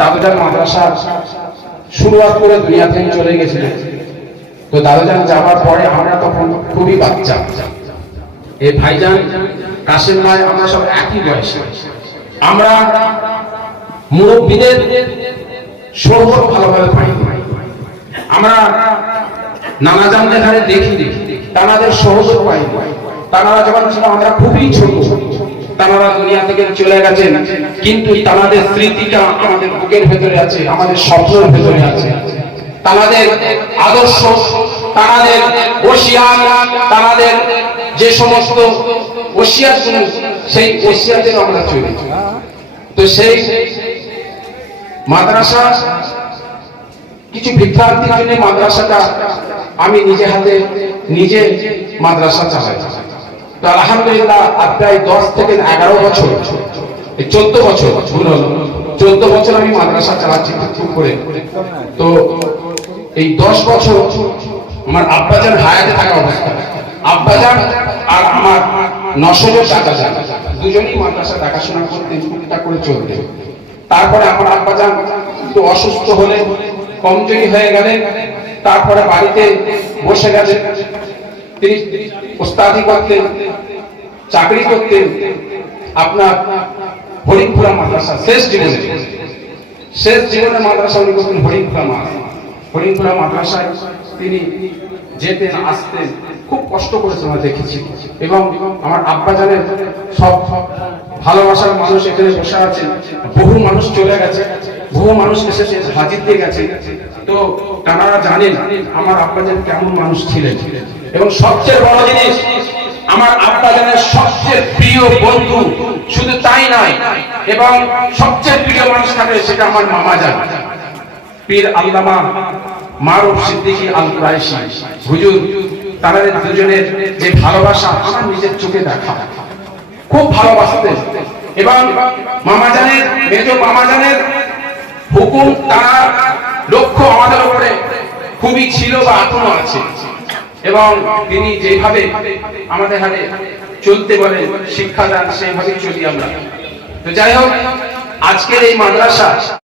দাদুজান মাদ্রাসা শুরুয়াত করে দুনিয়া থেকে চলে গেছিলেন। তো দাদুজান যাওয়ার পরে আমরা তখন খুবই বাচ্চা। এই ভাইজান কাশিম ভাই, আমরা সব একই বয়সে। আমরা মুরব্বীদের সৌভর ভালোভাবে পাই আমরা নানা জানতে ধারে দেখি, তানাদের সহযোগ পাই তানারা যখন ছিল, আমরা খুবই ছোট ছোট। তানারা দুনিয়া থেকে চলে গেছেন। কিন্তু তানাদের স্মৃতিটা আমাদের বুকের ভেতরে আছে, আমাদের স্বপ্নের ভেতরে আছে। তানাদের আদর্শ তানাদের ওসিয়ান তানাদের যে সমস্ত ওসিয়াত সেই ওসিয়াতে আমরা চলি। তো সেই মাদ্রাসা, কিছু বিভ্রান্তির জন্য মাদ্রাসাটা আমি নিজে হাতে, নিজে মাদ্রাসা চালাই। তো আলহামদুলিল্লাহ আজ প্রায় দশ থেকে এগারো বছর, এই চোদ্দ বছর চোদ্দ বছর আমি মাদ্রাসা চালাচ্ছি খুব করে। তো এই দশ বছর আমার আব্বাজান থাকা অবস্থা। আব্বাজান আর আমার টাকা যান দুজনেই মাদ্রাসা দেখাশোনা করতেন করে চলতেন তারপরে আমার আব্বাজান একটু অসুস্থ হলে, কমজোরি হয়ে গেলে, তারপরে বাড়িতে বসে গেলেন তিনি ওস্তাদি করতেন, চাকরি করতেন, আপনার হরিপুরা মাদ্রাসা, শেষ জীবনে। শেষ জীবনের মাদ্রাসা উনি করতেন হরিপুরা মাদ্রাসা হরিপুরা মাদ্রাসায় তিনি যেতেন, আসতেন, খুব কষ্ট করেছে আমরা দেখেছি। এবং আমার আব্বা জানের সব ভালোবাসার মানুষ এখানে বসে আছেন, বহু মানুষ চলে গেছে। বহু মানুষ এসেছে হাজির দিয়ে গেছে। তো তারা জানেন আমার আব্বাজান কেমন মানুষ ছিলেন। এবং সবচেয়ে বড় জিনিস, আমার আব্বাজানের সবচেয়ে প্রিয় বন্ধু শুধু তাই নয়, এবং সবচেয়ে প্রিয় মানুষ থাকে সেটা আমার মামা জান। পীর আল্লামা মারুফ সিদ্দিকী আল কুরাইশি হুজুর তাদের দুজনের যে ভালোবাসা আমার নিজের চোখে দেখা। খুব ভালোবাসতেন। এবং মামা জানের, মেজ মামা জানের হুকুম তার লক্ষ্য আমাদের উপরে খুবই ছিল বা এখনও আছে। এবং তিনি যেভাবে আমাদের হাতে চলতে বলে শিক্ষা দান সেইভাবেই চলি আমরা। তো যাই হোক, আজকের এই মাদ্রাসা